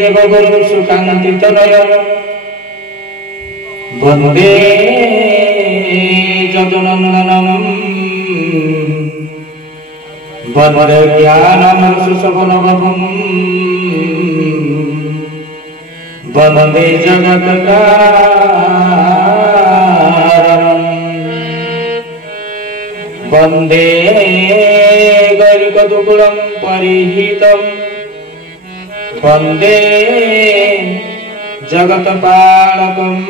देवगुरु सुकांति तनय वंदे जदुनंदनम वंदे ज्ञानमृषभनवम् वंदे जगत्कारणम् वंदे गैरिकदुकुलं परिहितं वंदे जगत्पालकम्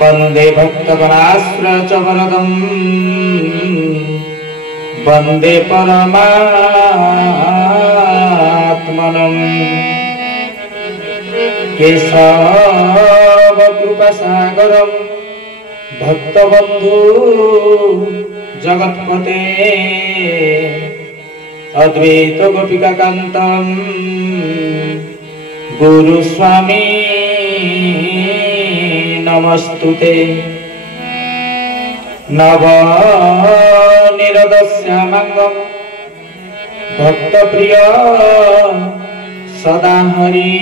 वंदे भक्तगणाश्रयवरदम् वंदे परमात्मनम् केशवकृपासागरम् भक्तबंधु जगत्पते अद्वैत गोपिकाकान्तम् गुरुस्वामी नमस्तुते नवनिरदस्यामङ्गम् भक्तप्रिय सदा हरि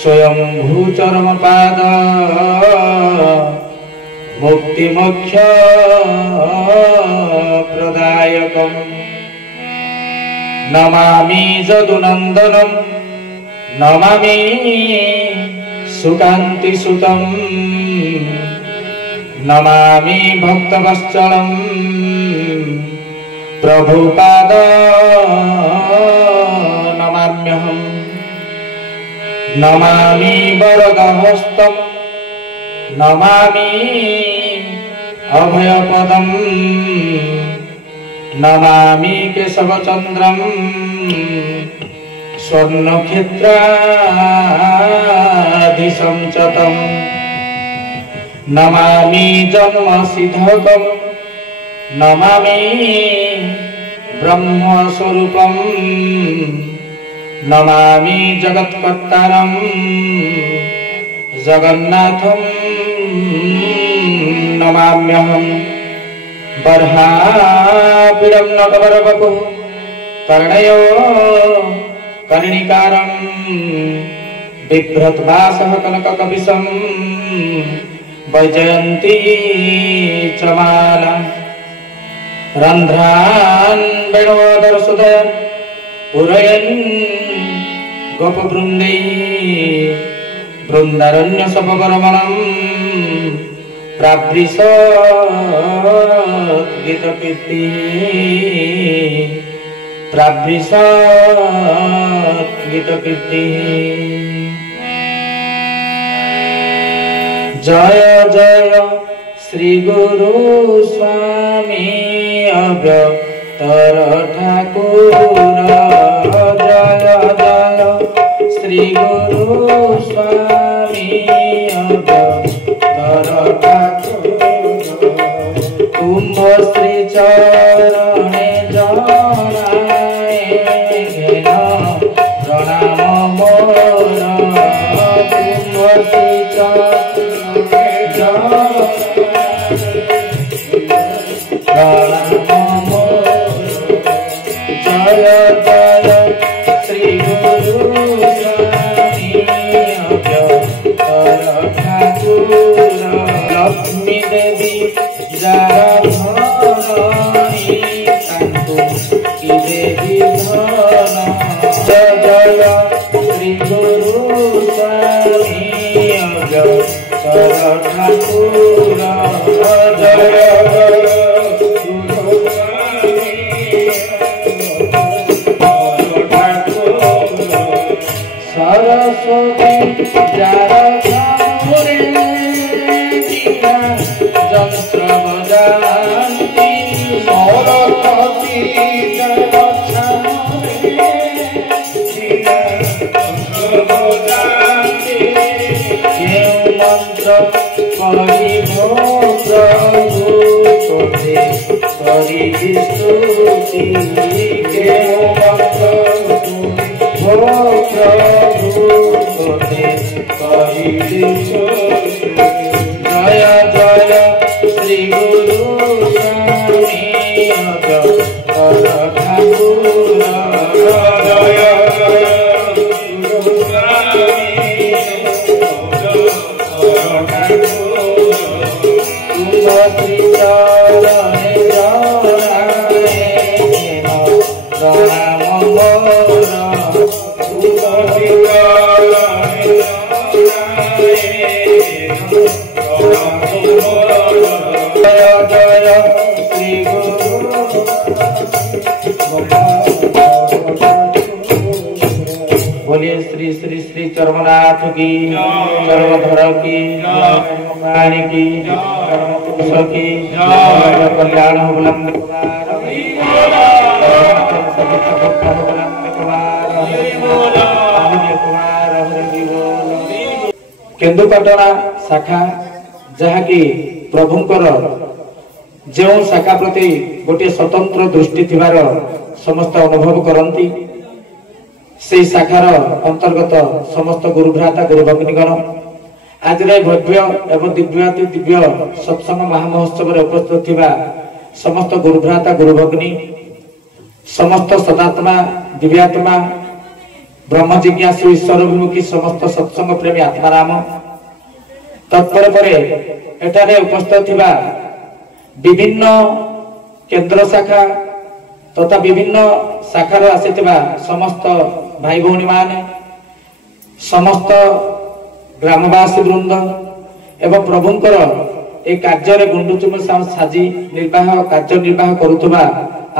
स्वयंभू चरमपाद मुक्तिमोक्ष प्रदायकम् नमामि जदुनंदनम् नमामि सुकान्तिसुतम् नमामि भक्तवत्सलम् प्रभुपाद नमाम्यहम् नमामि वरदहस्तम् नमामि अभयपदम् नमामि केशवचन्द्रम् स्वर्णक्षेत्राधीशं नमामि जन्मसिद्धकम् नमामि ब्रह्मस्वरूपम् नमामि जगत्कर्तारम् जगन्नाथम् नमाम्यहम् बर्हापीडं नटवरवपुः कर्णयो कर्णिकारम् बिभ्रद्भासः कनककपिशम् वैजयन्ती च माला रन्ध्रान् वेणुवदरसुदयन् पूरयन् गोपवृन्दैः बृन्दारण्यसपवरमणम् प्रावृशत् गीतकीर्तिः प्रावृशत् गीतकीर्तिः जय जय श्री गुरु स्वामी अव्यक्तर ठाकुर जय जय श्री गुरु स्वामी अव्यक्तर ठाकुर तुम श्री चरणे जनाए घेन प्रणाम मोर तुम श्री चरणे प्रणाम मोर जय जय श्री गुरु स्वामी अव्यक्तर ठाकुर लक्ष्मी देवी जार धनी तांकु की देवी धन जय जय श्री गुरु स्वामी अव्यक्तर ठाकुर जय सरस्वती जार जंत्र बजाती सरस्वती मंत्र परिभो प्रभु कोठे करी स्तुति प्रभु कोठे करी जय जय श्री गुरु स्वामी ठाकुर बोलिए श्री श्री श्री चरमनाथ की, चरमधर की, रानी की, पुरुष की, कल्याण बुलंद केन्दुपाटना शाखा जहाँकि प्रभुंकर जो शाखा प्रति गोटे स्वतंत्र दृष्टि थिबार समस्त अनुभव करती से शाखार अंतर्गत समस्त गुरुभ्राता गुरु भगिनीगण आज भव्य एवं दिव्याति दिव्य सत्संग महामहोत्सव उपस्थित थिबा समस्त गुरुभ्राता गुरु भगिनी समस्त सदात्मा दिव्यात्मा ब्रह्म जिज्ञासु ईश्वर विमुखी समस्त सत्संग प्रेमी आत्माराम तत्पर परे एठारे उपस्थित थिबा विभिन्न केंद्र शाखा तथा विभिन्न शाखार आसीथिबा समस्त भाई भौणी माने समस्त ग्रामवासी वृंद एवं प्रभुंकर ए कार्य गुंडुचुम साजी निर्वाह कार्य निर्वाह करुथुबा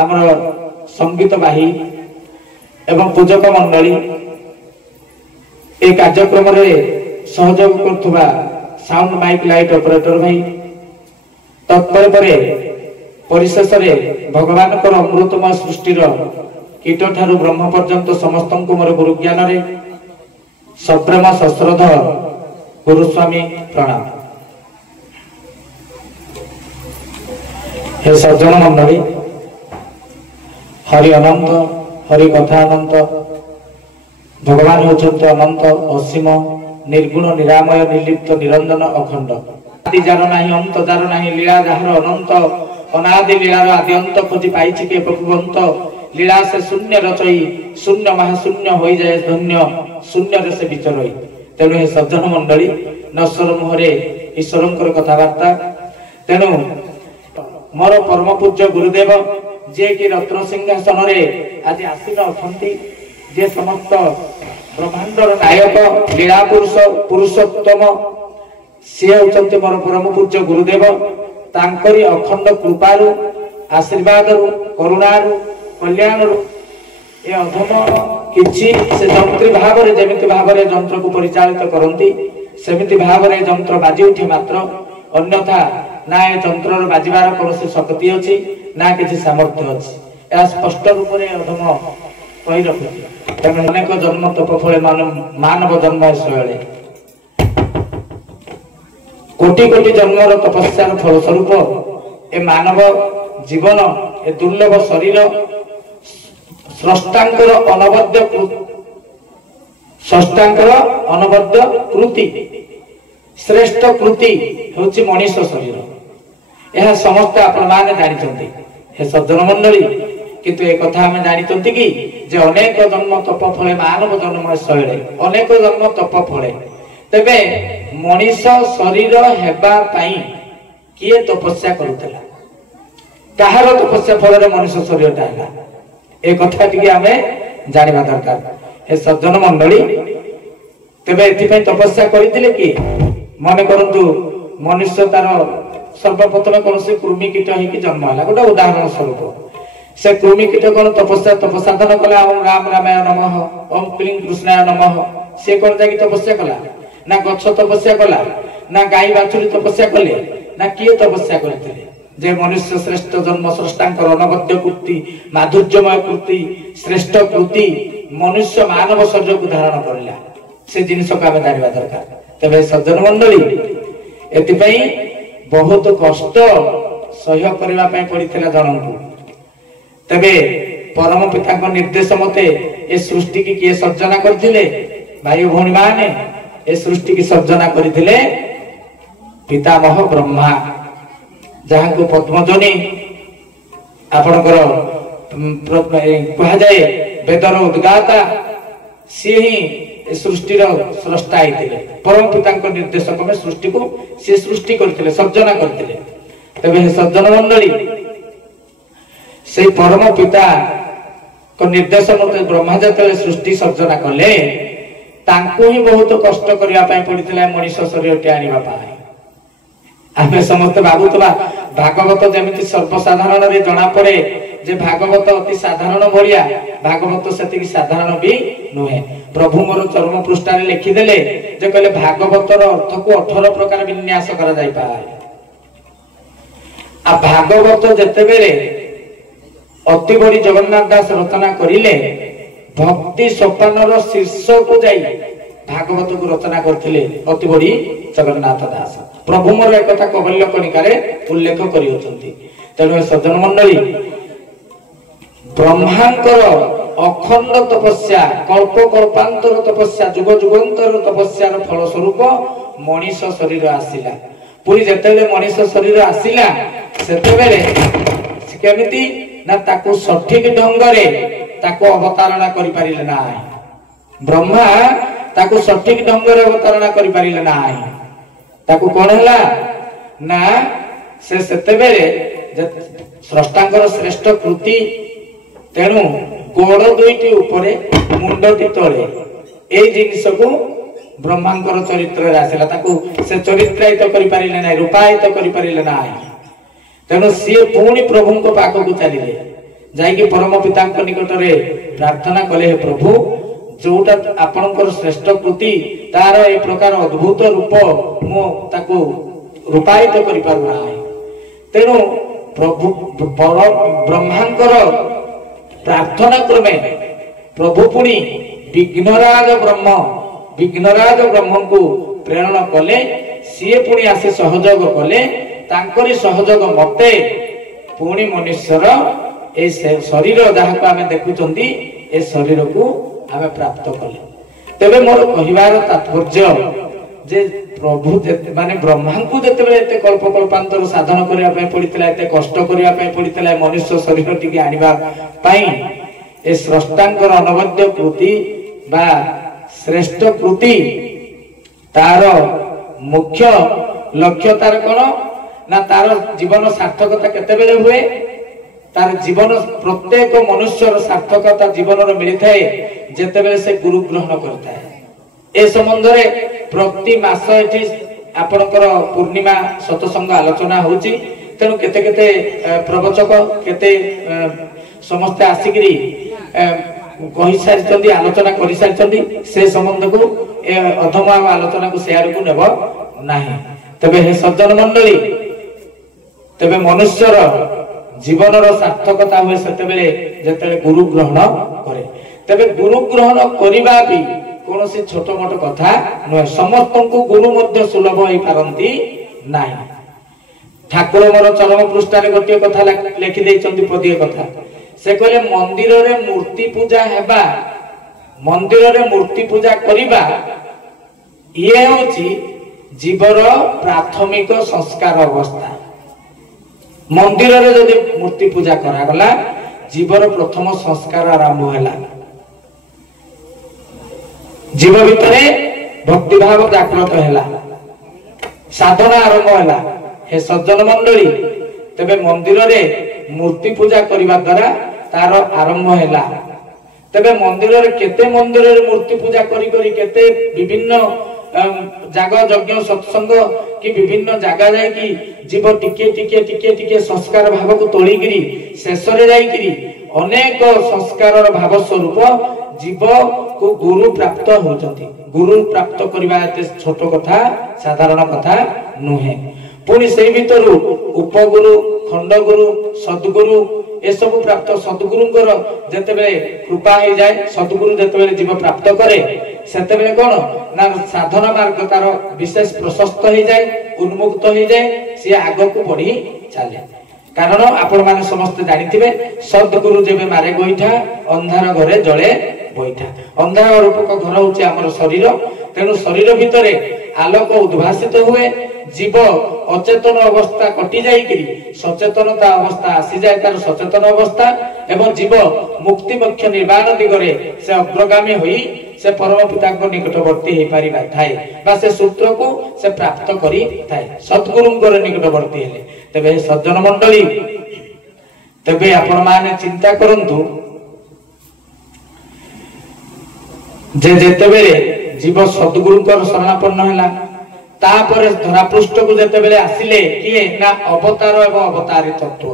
आमर संगीत बाही एवं पूजक मंडली ए कार्यक्रम रे सहयोग करुथुबा साउंड माइक लाइट ऑपरेटर भाई तत्पर परे परिशेष भगवान अमृतमय सृष्टि कीट ठारू ब्रह्म पर्यंत समस्त मोर गुरु ज्ञान रे सप्रेम सश्रद्ध गुरुस्वामी प्रणाम। हे सज्जन मंडली हरि अनंत हरि कथा अनंत भगवान होचंत अनंत असीम निर्गुण निरामय निर्लिप्त निरंजन अखंड आदि जार नाही अंत जार नाही लीला जार अनंत अनादि लीलार आदि अंत खोजी पाइछि के प्रभुवंत लीला से शून्य रचई शून्य महाशून्य होई जाए धन्य शून्य रे से विचरई। तेणु हे सज्जन मंडली नश्वर मुहरे ईश्वरंकर कथावार्ता तेणु मोर परम पूज्य गुरुदेव जे कि रत्न सिंहासन रे आज आसीन अछंती जे समस्त ब्रह्मांडर नायक लीला पुरुष पुरुषोत्तम सी होचंती मोर परम पूज्य गुरुदेव तांकरी अखंड कृपारु आशीर्वाद करुणारु कल्याण ए अधम किछि से जंत्री भाव रे जेमिति भाव रे जंत्र को परिचालित करंती सेमिति भाव रे जंत्र बाजी उठे मात्र अन्यथा ना ए जंत्र रो बाजीबार कोनोसी शक्ति अछि ना किछि सामर्थ्य अछि ए स्पष्ट रूप रे अधम कहि रखुछि। तेणु अनेक जन्म तप फले मानव जन्म शैले कोटि कोटि जन्मर तपस्यार फलस्वरूप ए मानव जीवन ए दुर्लभ शरीर स्रष्टांकर अनबद्ध कृति श्रेष्ठ कृति होछि मनुष्य शरीर यह समस्त आपण माने जानिछन्ति हे सज्जन मंडली किंतु एक कथा हमें जानिछन्ति कि जे अनेक जन्म तप फले मानव जन्म शैले अनेक जन्म तप फले तेबे मनुष्य शरीर हेबा पई किए तपस्या करुतला काहार तपस्या फल मनुष्य शरीर टाला ए कथा टिके हमें जानिबा दरकार। हे सज्जन मंडली तेबे एथि पई तपस्या करितिले कि मने करंतु मनुष्य तार सर्वप्रथम कोनसे कृमि कीट ही कि जन्म हला गोटा उदाहरण स्वरूप से कृमि कीट कोन तपस्या तपसाधन कला ओम राम रामाय नमः ओम क्लीं कृष्णाय नमः से कोन जाकी तपस्या कला ना गच्छ तपस्या कला ना गाई बाछुरी तपस्या कले ना किए तपस्या करथिले जे मनुष्य श्रेष्ठ जन्म स्रष्टांकर अनबद्ध कृति माधुर्यमय कृति श्रेष्ठ कृति मनुष्य मानव शरीर को धारण करला से जिनिस को आमे जानिबा दरकार। तबे सज्जन मंडली एति पई बहुत कष्ट सह्य करबा पई पड़िथिला जनंकु तबे परम पिता को निर्देश मते ए सृष्टि की किए सर्जना करथिले भाई भौणी माने ए सृष्टि की सर्जना करथिले पितामह ब्रह्मा जहाँ को पद्मजनी आपणकर कहा जाए वेदर उद्गाता सी ही सृष्टि स्रष्टा होते परम पिता निर्देशक में सृष्टि को सी सृष्टि करते सर्जना करते तेरे सज्जन मंडली से परम पिता को निर्देश मत ब्रह्मा जो सृष्टि सर्जना कले तांको ही बहुत कष्ट करने पड़ता मनुष्य शरीर टे आने आमे समस्त भावुवा भागवत जमी सर्वसाधारण जना पड़े जे भागवत अति साधारण भलिया भागवत सेतिकी साधारण भी नुहे। प्रभु मोर चरम पृष्ठ लिखिदेले जे कहले भागवतर अर्थ को 18 प्रकार विन्यास करा जाय पाए। आ भागवत जेते बेले अति बड़ी जगन्नाथ दास रचना करिले भक्ति सोपानर शीर्ष को जाई भागवत को रचना करथिले अति बड़ी जगन्नाथ दास। प्रभु मोर एक कथा कबल्य कणिकारे उल्लेख करियोचंती। तेणु सज्जन मंडली ब्रह्मांकर अखंड तपस्या कल्प कल्पांतर तपस्या जुग जुगांतर तपस्यार फल स्वरूप मनीष शरीर आसिला। पुरी जेतेबेले मनीष शरीर आसिला सेतेबेले केमिति ना ताकू सठिक ढंग रे ताकू अवतारणा करि पारिले नाही। ब्रह्मा ताकू सठिक ढंग रे अवतारणा करि पारिले नाही। ताकू कोन हला ना से सेतेबेले स्रष्टांकर श्रेष्ठ कृति तेणु गोड़ दुईटी उपरे मुंडटी तले ए जिनिस को ब्रह्मांकर चरित्र आसला ताकू से चरित्रायित करि पारिले नाही रूपायित करि पारिले नाही। तेणु सी पुणी प्रभु को पाक को चलिले जाइके परम पिता निकट रे प्रार्थना कले हे प्रभु जोटा आपनकर श्रेष्ठ कृति तार ए प्रकार अद्भुत रूप मो ताकू रूपायित करि पारु नाही। तेणु प्रभु ब्रह्मांकर प्रार्थना क्रमे प्रभु पुणी विघ्नराज ब्रह्म को प्रेरण कले सी पुणी आसे सहयोग कले तांकरी सहयोग मते पुणी मनुष्यर ए शरीर जहाँ को आमे देखुचंदी ए शरीर को आमे प्राप्त कले। तेबे मोर कहिबार तात्पर्य जे प्रभु माने ब्रह्मा को जेतेबेले एते कल्प कल्पांतर साधन करिया पय पडितला एते कष्ट करिया पय पडितला मनुष्य शरीर टिके आनिबा पई ए स्रष्टांकर अनवद्य कृति बा श्रेष्ठ कृति तार मुख्य लक्ष्य तार कोन ना तार जीवन सार्थकता केतेबेले हुए तार जीवन प्रत्येक मनुष्यर सार्थकता जीवन रो मिलिथाए जेतेबेले से गुरु ग्रहण करता है। ए संबंध रे प्रति मास एठी आपनकर पूर्णिमा सतसंग आलोचना होची। तेणु केते केते प्रवचक केते समस्त आसिकरी कहि सारिचंदी आलोचना करि सारिचंदी से संबंध को ए अधमा आलोचना को शेयर को नेब नाही। तबे हे सज्जन मंडली तबे मनुष्यर जीवनर सार्थकता हुए सेतेबेले जेतेबेले गुरु ग्रहण करे। तबे गुरु ग्रहण करिबा भी कौन से छोट मोट कथा नुहे समस्त को गुरु मध्य सुलभ हो पारंती नाही। ठाकुर मोर चरम पृष्ठ गोटे कथा लिखि देइचंती पदिए कथा से कहले मंदिर रे मूर्ति पूजा हेबा मंदिर रे मूर्ति पूजा करिबा ये होची जीवर प्राथमिक संस्कार अवस्था। मंदिर रे यदि मूर्ति पूजा करा गला जीवर प्रथम संस्कार आरंभ होला। जीव भितरे भक्ति भाव जागृत हैला साधना आरंभ हैला। हे सज्जन मंडली तबे मंदिर रे मूर्ति पूजा करिबा द्वारा तार आरंभ हैला। तबे मंदिर रे केते मंदिर रे मूर्ति पूजा करी करी केते विभिन्न जागा यज्ञ सत्संग कि विभिन्न जागा जाय कि जीव टिके टिके टिके टिके संस्कार भाव को तोली गिरी शेष रे जाय गिरी अनेक संस्कार भाव स्वरूप जीव को गुरु प्राप्त होचंती। गुरु प्राप्त करिबा एते छोट कथा साधारण कथा नुहे। पुणी से भितरु उपगुरु खंडगुरु सद्गुरु ए सब प्राप्त सद्गुरुंकर जेतेबेले कृपा हो जाए सद्गुरु जेतेबेले जीव प्राप्त करे सेतेबेले कोन ना साधना मार्ग तार विशेष प्रशस्त हो जाए उन्मुक्त हो जाए से आगो को बढ़ी चले। कारण आपण माने समस्त जानिथिबे सद्गुरु जेबे मारे गोइठा अंधार घरे जळे बैठा। अंधार रूपक घर होचे हमर शरीर। तेणु शरीर भितरे आलोक उद्भासित हुए जीव अचेतन अवस्था कटि जाई कि सचेतनता अवस्था आसी जाए तार सचेतन अवस्था एवं जीव मुक्ति मोक्ष निर्वाण दिगरे से अग्रगामी होई से परम पिता को निकटवर्ती हे पारिबा थाए बा से सूत्र को से प्राप्त करी थाए सद्गुरुंकर निकटवर्ती हेले। तबे सज्जन मंडली तबे आपण माने चिंता करंतु जे जेतेबेले जीव सद्गुरुंकर शरणापन्न हैला तापर धरापृष्ठ को जेतेबेले आसिले किए ना अवतार एवं अवतारी तत्व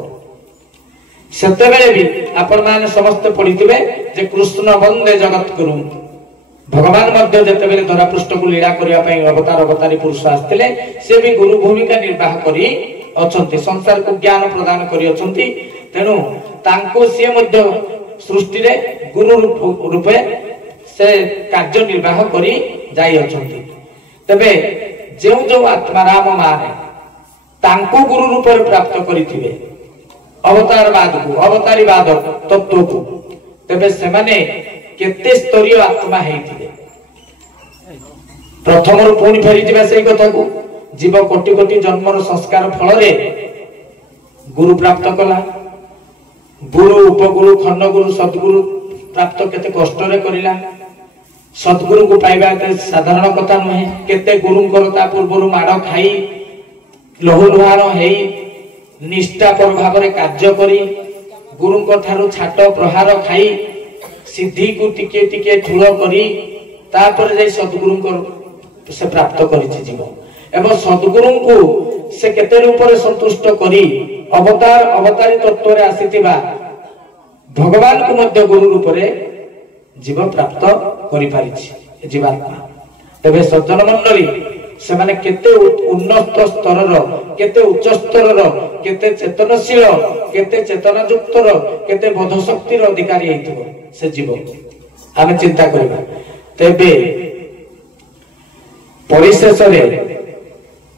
सेतेबेले भी आपण माने समस्त पढ़िथिबे जे कृष्ण वंदे जगत गुरु भगवान मध्य जेतेबेले धरा पृष्ठ को लीला करिया पई अवतार अवतारी पुरुष आस्तिले से भी गुरु भूमिका निर्वाह करी अछंती संसार को ज्ञान प्रदान करी अछंती तेनु तांको से मध्य सृष्टि रे गुरु रूपे से कार्य निर्वाह करी जाई अछंती तबे जेउ जो आत्माराम माने तांको गुरु रूप प्राप्त करिथिबे अवतारवाद को अवतारीवाद तत्व को तबे से माने केते स्तरीय आत्मा हेथिबे प्रथम रु पुणी फेरी जिबा सेई कथा को जीव कोटि कोटि जन्मर संस्कार फल रे गुरु प्राप्त कला गुरु उपगुरु खंडगुरु सद्गुरु प्राप्त केते कष्ट रे करिला सद्गुरु को पाइबा साधारण कथा नहे केते गुरुंकर ता पूर्वरु माड़ खाई लहुलुहार हेई निष्ठापर भाव रे कार्य करी गुरुंक ठारू छाट प्रहार खाई सिद्धि को टिके टिके ठूल करी तापर जाई सद्गुरुंक से प्राप्त करिछि जीव एवं सद्गुरु को से केते रूप रे संतुष्ट करी अवतार अवतारी तत्व रे आसीतिबा भगवान को मध्य गुरु रूप रे जीव प्राप्त करि पारिछि जीवात्मा तबे सज्जन मंडली से माने केते उन्नत स्तरर केते उच्च स्तरर केते चेतनशील केते चेतना युक्तर केते बोध शक्तिर अधिकारी हेतिबो से जीव आमे चिंता करबा तबे परिशेष रे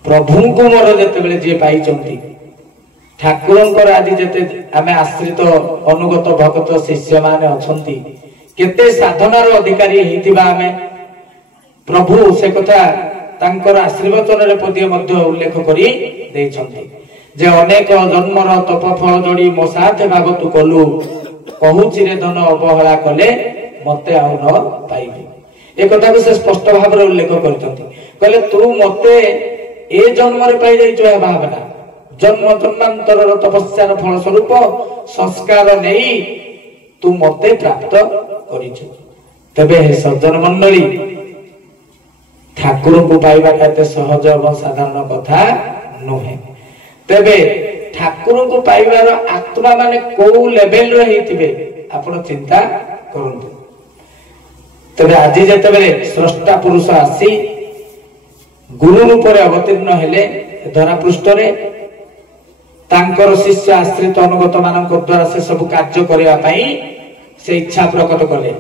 प्रभु को मोर जते बेले जे पाई चंती ठाकुरंकर आदि जते आमे आश्रित अनुगत भक्त शिष्य माने अछंती केते साधनार अधिकारी हेतिबा आमे प्रभु से कथा तांकर आशीर्वचन रे पदिय मध्य उल्लेख करी देइछंती जे अनेक जन्मर तप फल जोड़ी मो साथ भागतु कलु कहूची रे धन अवहेला कले मते आ न पाइबे ए कथा को से स्पष्ट भाव रे उल्लेख करछंती कहले तू मते ए जन्म रे पाई जाइछ ए भावना जन्म जन्मांतर तपस्यार फल स्वरूप संस्कार नेई तू मते प्राप्त करिछ तबे हे सज्जन मंडली ठाकुर को पाइबा केते सहज और साधारण कथा नहे तबे ठाकुर को पाइबार आत्मा माने को लेवल रे हेतिबे आपण चिंता करंतु तबे आज जेते बेले स्रष्टा पुरुष आसी गुरु रूप रे अवतीर्ण हेले धरा पृष्ठ रे तांकर शिष्य आश्रित अनुगत मानक द्वारा से सब कार्य करिया पई से इच्छा प्रकट कले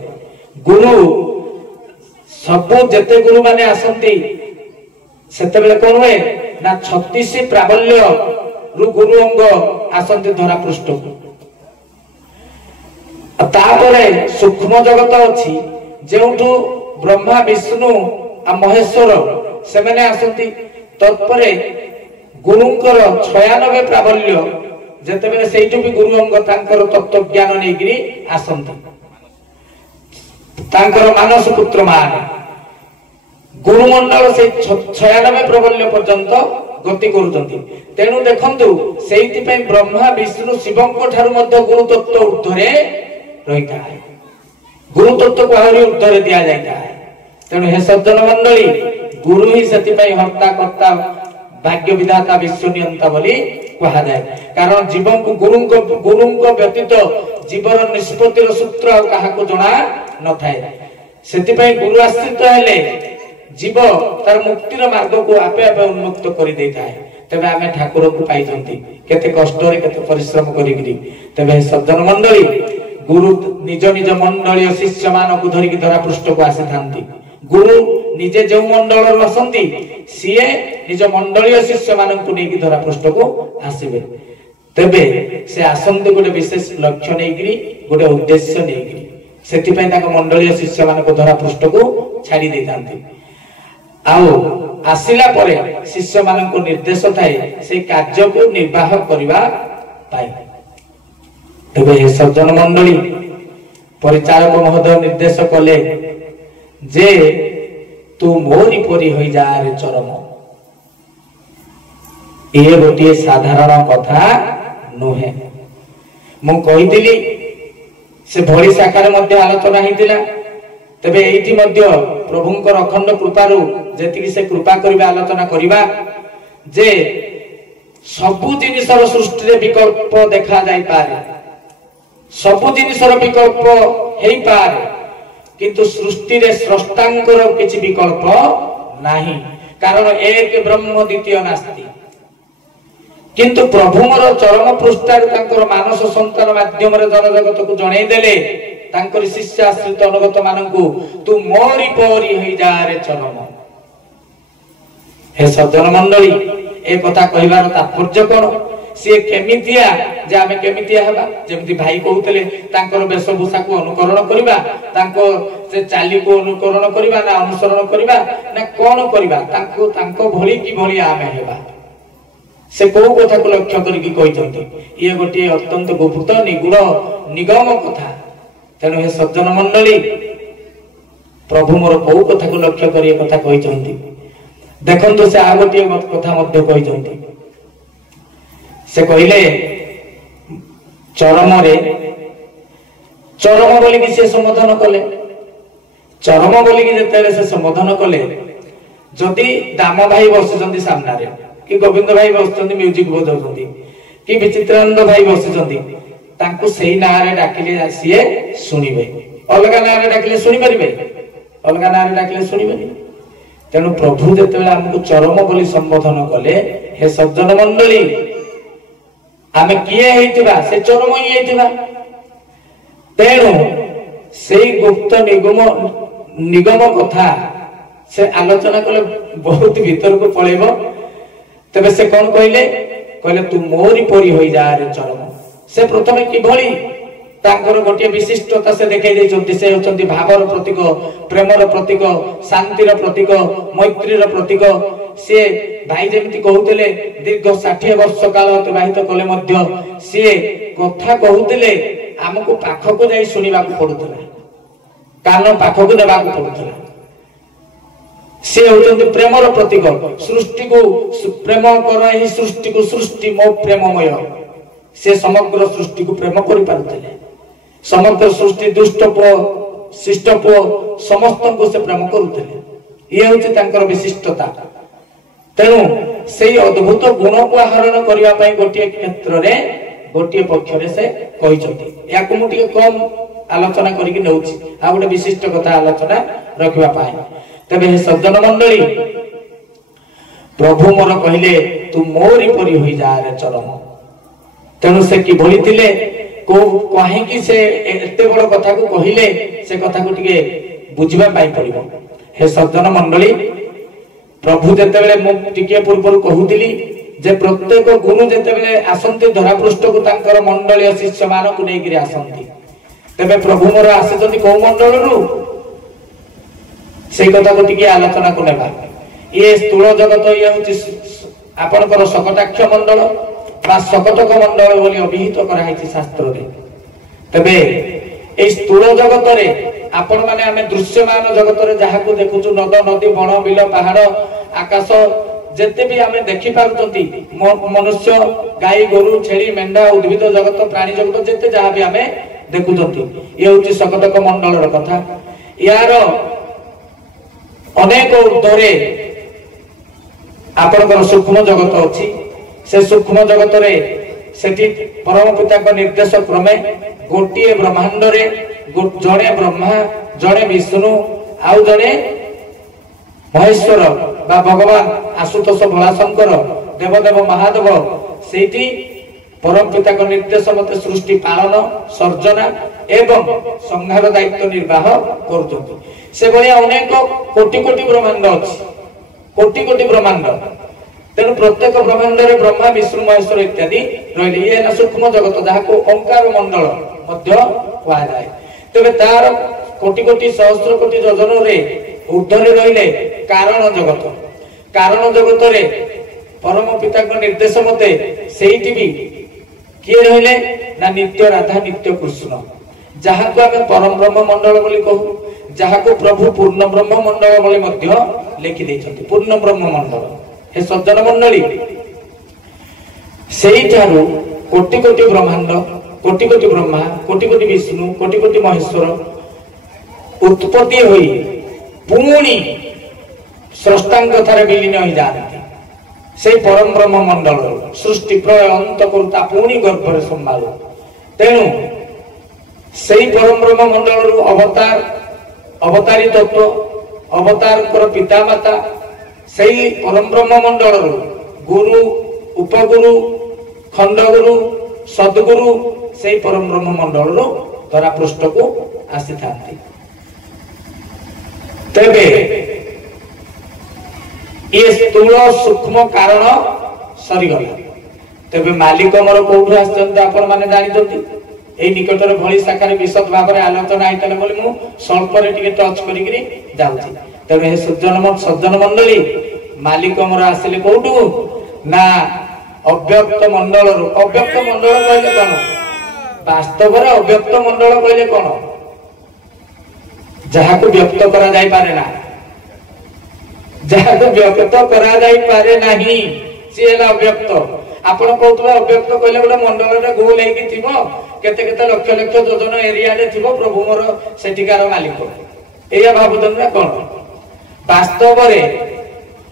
गुरु सब जेते गुरु माने आसंती सेते बेले कोन होए ना 36 प्राबल्य रु गुरु अंग आसंती धरा पृष्ठ को तापरे सूक्ष्म जगत अछि जेउठु ब्रह्मा विष्णु आ महेश्वर से माने आसंती तत्परे गुरुंकर 96 प्राबल्य जेते बेले सेइटु भी गुरु अंग तांकर तत्व ज्ञान नै गिरी आसंती तांकर मानस पुत्र मान गुरुमंडल से 96 प्रबल्य पर्यंत गति करूचंती तेनु देखंतु सेइति पई ब्रह्मा विष्णु शिवंक ठारु मध्य गुरु तत्व ऊर्ध्वरे रहिता है गुरु तत्व को आहुरी ऊर्ध्वरे दिया जाइता है तेनु हे सज्जन मंडली गुरु ही सति पई हर्ता कर्ता भाग्य विधाता विश्व नियंता बोली कहा जाए कारण जीवन को गुरुंक व्यतीत जीवर निष्पत्तिर सूत्र काहा को जणा न थाए सेति पई गुरु आश्रित हेले जीव तार मुक्तिर मार्ग को आपे आपे उन्मुक्त करि देता है तबे आमे ठाकुर को पाई जंती केते कष्ट रे केते परिश्रम करि गिरी तबे सज्जन मंडली गुरु निज निज मंडलीय शिष्य मान को धरि की धरा पृष्ठ को आसे थांती गुरु निजे जो मंडल रसंती सिए निज मंडलीय शिष्य मान को नेकी धरा पृष्ठ को आसीबे तबे से आसंती गोटे विशेष लक्ष्य नै गिरी गोटे उद्देश्य नै गिरी सेति पई ताको मंडलीय शिष्य मान को धरा पृष्ठ को छाडी देतांती आउ आसिला परे शिष्य मान को निर्देश थाए से कार्य को निर्वाह करिबा पाई तबे हे सज्जन मंडली परिचारक महोदय निर्देश कले जे तू मोरी परी होई जा रे चरम ए गोटे साधारण कथा नहे मु कहिदिली से भरी शाखार मध्य आलोचना हेतिला तबे एठी मध्य प्रभुंकर अखंड कृपारु जेतिकी से कृपा करिबा आलोचना करिबा जे सबु जिनिसर सृष्टि रे विकल्प देखा जाई पारे सबु जिनिसर विकल्प हेई पारे किंतु सृष्टि रे स्रष्टांकर किछि विकल्प नाही कारण एक ब्रह्म द्वितीय नास्ति किंतु प्रभुमर चरम पृष्ठार तांकर मानस संतान माध्यम रे जन जगत को जणै देले तांकर शिष्य आश्रित अनुगत मानकु तू मोरी परी होई जा रे चरम। हे सज्जन मंडली ए कथा कहिबार तात्पर्य कोन से केमितिया जे आमे केमितिया हेबा जेमति भाई कहउतले तांकर वेशभूषा को अनुकरण करिबा तांको से चाली को अनुकरण करिबा ना अनुसरण करिबा ना कोन करिबा तांको तांको भली की भली आमे हेबा से को कथा को लक्ष्य करी की कहितंती ये गोटे अत्यंत गुप्त निगूढ़ निगम कथा तेनु हे सज्जन मंडली प्रभु मोर को कथा को लक्ष्य करी कथा कहितंती देखंतु से आ गोटे कथा मध्य कहितंती से कहले चरम रे चरम बोली कि से संबोधन कले चरम बोली कि जेतेले से संबोधन कले जदि दाम भाई बसिचंती सामना रे कि गोविंद भाई बसिचंती म्यूजिक बजाउचंती कि विचित्रानंद भाई बसिचंती तांको सेही नारे डाकिले सिए सुनिबे अलगा नारे डाकिले सुनि परिबे अलगा नारे डाकिले सुनिबे तेनु प्रभु जेतेले हमकु चरम बोली संबोधन कले हे सज्जन मंडली आमे किए हेतिबा से चरम ही हेतिबा तेनु सेही गुप्त निगम कथा से आलोचना कले बहुत भीतर को पळेबो तबे से कोन कहले तू मोरी परी होई जा रे चरम से प्रथमे कि भली तांकर गोटे विशिष्टता से देखै दैछन्ति से होचन्ति भावर प्रतीक प्रेमर प्रतीक शांतिर प्रतीक मैत्रीर प्रतीक से भाई जेमति कहउतले दीर्घ 60 वर्ष काल अतिबाहित कले मध्य से कथा कहउतले हमकु पाखको जाई सुनिबा को पडुतला कान पाखको देबा को पडुतला से होचन्ति प्रेमर प्रतीक सृष्टि को प्रेम कर ही सृष्टि को सृष्टि मो प्रेममय से समग्र सृष्टि को प्रेम करि पारुतले समग्र सृष्टि दुष्ट पो शिष्ट पो समस्त को से प्रेम करुतले ये होची तांकर विशिष्टता तेनु सेही अद्भुत गुण को आहरण करिवा पई गोटिए क्षेत्र रे गोटिए पक्ष रे से कहिसथि याकु मु टिके कम आलोचना करि कि नउछि आ गोटे विशिष्ट कथा आलोचना रखिवा पई तबे हे सज्जन मंडली प्रभु मोर कहिले तू मोरी परी होई जा रे चरम तेनु से कि बोलिथिले को कहि कि से एते बड़ कथा को कहिले से कथा को टिके बुझिबा पाई पड़िबो हे सज्जन मंडली प्रभु जेते बेले मु टिके पूर्व कहूतिली जे प्रत्येक गुरु जेते बेले आसंती धरा पृष्ठ को तांकर मंडलीय शिष्य मान को नै गिरि आसंती तबे प्रभु मोर आसेजति को मंडल रु सेई कथा को टिके आलोचना को नेबा ये स्थूल जगत ये होची आपनकर सकटाक्ष मंडल बा सकटक मंडल बोली अभिहित कराइछि शास्त्र रे तबे ए स्थूल जगत रे आपण माने हमें दृश्यमान जगत रे जहा को देखुछु नद नदी बण बिल पहाड़ आकाश जेते भी हमें देखि पारुचंती मनुष्य गाई गोरु छेली मेंढा उद्भिद जगत प्राणी जगत जेते जहा भी हमें देखुचंती ये होची सकटक मंडल र कथा यार अनेक ऊर्ध्वरे आपनकर सूक्ष्म जगत अछि से सूक्ष्म जगत रे सेठी परम पिता को निर्देश क्रमे गोटिए ब्रह्मांड रे जणे ब्रह्मा जणे विष्णु आउ जणे महेश्वर बा भगवान आशुतोष भोलाशंकर देवदेव महादेव सेठी परम पिता को निर्देश मते सृष्टि पालन सर्जना एवं संहार दायित्व निर्वाह करूछथि से भलिया अनेक कोटि कोटि ब्रह्मांड अछि कोटि कोटि ब्रह्मांड तेणु प्रत्येक ब्रह्मांड रे ब्रह्मा विष्णु महेश्वर इत्यादि रहिले ये ना सूक्ष्म जगत जहा को ओंकार मंडल मध्य कहा जाय तबे तार कोटि कोटि सहस्र कोटि योजन रे ऊर्ध्वरे रहिले कारण जगत रे परम पिता को निर्देश मते सेहिति भी किए रहिले ना नित्य राधा नित्य कृष्ण जहा को हमें परम ब्रह्म मंडल बोली कहू जहा को प्रभु पूर्ण ब्रह्म मंडल बोली मध्य लिखि दैछथि पूर्ण ब्रह्म मंडल हे सज्जन मंडली सेही थारु कोटि कोटि ब्रह्मांड कोटि कोटि ब्रह्मा कोटि कोटि विष्णु कोटि कोटि महेश्वर उत्पत्ति होई पुणी स्रष्टांग थारे विलीन होई जाती से परम ब्रह्म मंडल सृष्टि प्रलय अंत करता पुणी गर्भरे संभाल तेणु सेई परम ब्रह्म मंडल अवतार अवतारी तत्व अवतार पिता माता सेई परम ब्रह्म मंडल गुरु उपगुरु खंडगुरु सद्गुरु सेई परम ब्रह्म मंडल धरा पृष्ठ को आसी था। तेबे ये स्थूल सूक्ष्म कारण सरीगला। तेबे मालिक मोर कोठु आछन्ते आपण माने जानि जति एई निकटर भली शाखारे विशद भाव रे आलोचना आइतले बोली मु स्वल्प रे टिके टच करि करि जाउछि। तेबे हे सज्जन मंडली मालिक मोर आसिले कोठु ना अव्यक्त मंडल रु। अव्यक्त मंडल कहले कोन वास्तव रे अव्यक्त मंडल कहले कोन जहा को व्यक्त करा जाय पारे ना जहा को व्यक्त करा जाय पारे नाही से हला अव्यक्त। आपण कहतबे अव्यक्त कहले गोटे मंडल रे गोल हेकी थिबो केते केते लक्ष लक्ष योजन एरिया रे थिबो प्रभु मोर सेठिकार मालिक एया भाबुदन ना कोन वास्तव रे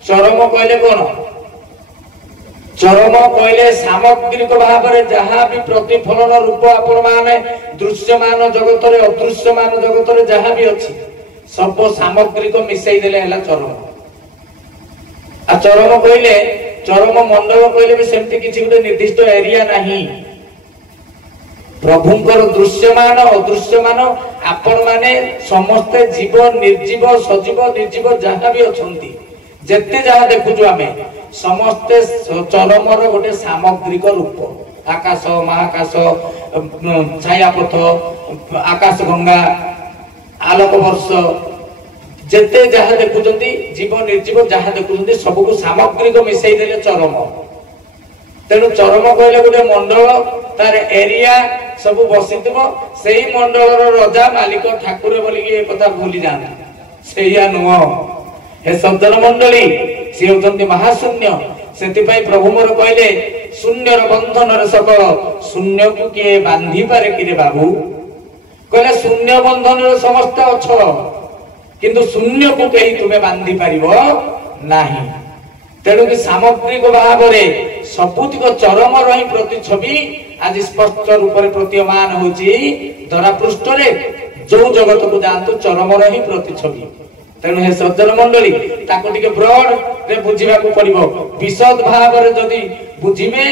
चरम कहले कोन चरम कहले सामग्रिक भाव रे जहा भी प्रतिफलन रूप आपण माने दृश्यमान जगत रे अदृश्यमान जगत रे जहा भी अछि सब सामग्रिक मिसई देले हला चरम। आ चरम कहले चरम मंडल कहले भी सेमति किछि गुटे निर्दिष्ट एरिया नाही। प्रभुंकर दृश्यमान अदृश्यमान आपण माने समस्त जीव निर्जीव सजीव निर्जीव जहा भी अछंती जेते जहा देखुछु आमे समस्त चरमर गोटे सामग्रिक रूप आकाश महाकाश छायापथ आकाश गंगा आलोक वर्ष जेते जहा देखुछंती जीव निर्जीव जहा देखुछंती सब को सामग्रिक मिसई देले चरम। तेणु चरम कहले गोटे मंडल तार एरिया सब बसितबो सेही मंडलर राजा मालिक ठाकुर बोली ए कथा भूली जाना सेया नुह। हे सज्जन मंडली से होचंती महाशून्य सेति पई प्रभु मोर कहले शून्यर बंधन रे सकल शून्य को के बांधी पारे कि रे बाबू कहले शून्य बंधन रे समस्त अछ किंतु शून्य को कहीं तुम्हें बांधी पारिबो नाही। तेणु कि सामग्रिक भाव रे सबुतिक चरम रही प्रतिछवि आज स्पष्ट रूप रे प्रतीयमान होची धरा पृष्ठ रे जो जगत को जानतु चरम रही प्रतिछवि। तेणु हे सज्जन मंडली ताको टिके ब्रॉड रे बुझिबा को पड़िबो विशद भाव रे जदी बुझिबे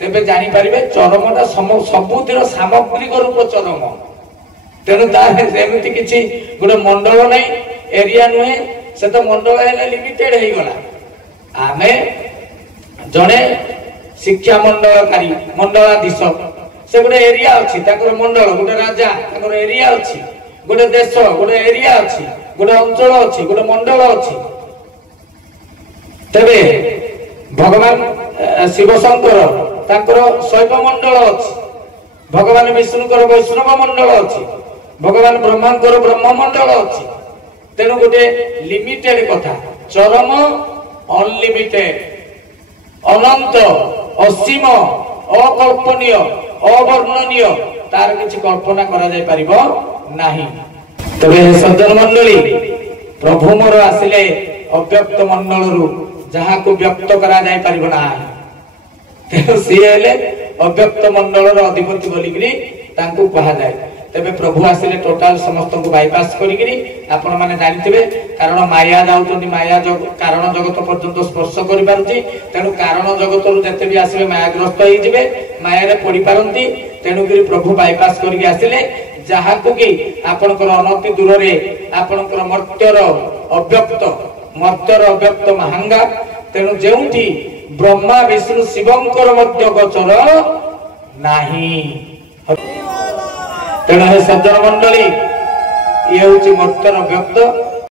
तेबे जानि परिबे चरमटा सबुतिर सामग्रिक रूप चरम। तेणु तार एमिति किछि गोटे मंडल नै एरिया नुहे से तो मंडल हेले लिमिटेड हे गला। आमे जणे शिक्षा मंडलकारी मंडलाधीश से गोटे एरिया अछि ताकर मंडल गोटे राजा ताकर एरिया अछि गोटे देश गोटे एरिया अछि गोटे अंचल अछि गोटे मंडल अछि। तबे भगवान शिव शंकर ताकर शैव मंडल अछि भगवान विष्णुकर वैष्णव मंडल अछि भगवान ब्रह्मांकर ब्रह्म मंडल अछि। तेणु गोटे लिमिटेड कथा चरम अनलिमिटेड अनंत असीम अकल्पनीय अवर्णनीय तार किछि कल्पना करा जाय परिबो नाही। तबे सज्जन मंडली प्रभु मोर आसिले अव्यक्त मंडल रु जहा को व्यक्त करा जाय परिबो नाही। तेणु सी हेले अव्यक्त मंडल रो अधिपति बोलिकरी तांको कहा जाय। तेबे प्रभु आसिले टोटाल समस्त को बाईपास करिकरी आपण माने जानिथिबे कारण माया जाउतोनी माया कारण जगत पर्यंत स्पर्श करि पारुची। तेणु कारण जगत रु जते भी आसीबे मायाग्रस्त होई जिवे माया रे पड़ी पारंती। तेणु करी प्रभु बाईपास करिके आसिले जहा को कि आपनकर अनति दूर रे आपनकर मर्त्यर अव्यक्त महांगा। तेणु जेउठी ब्रह्मा विष्णु शिवंकर मध्य गोचर नाही। तेणु हे सज्जन मंडली ये हूँ मर्त्यर अव्यक्त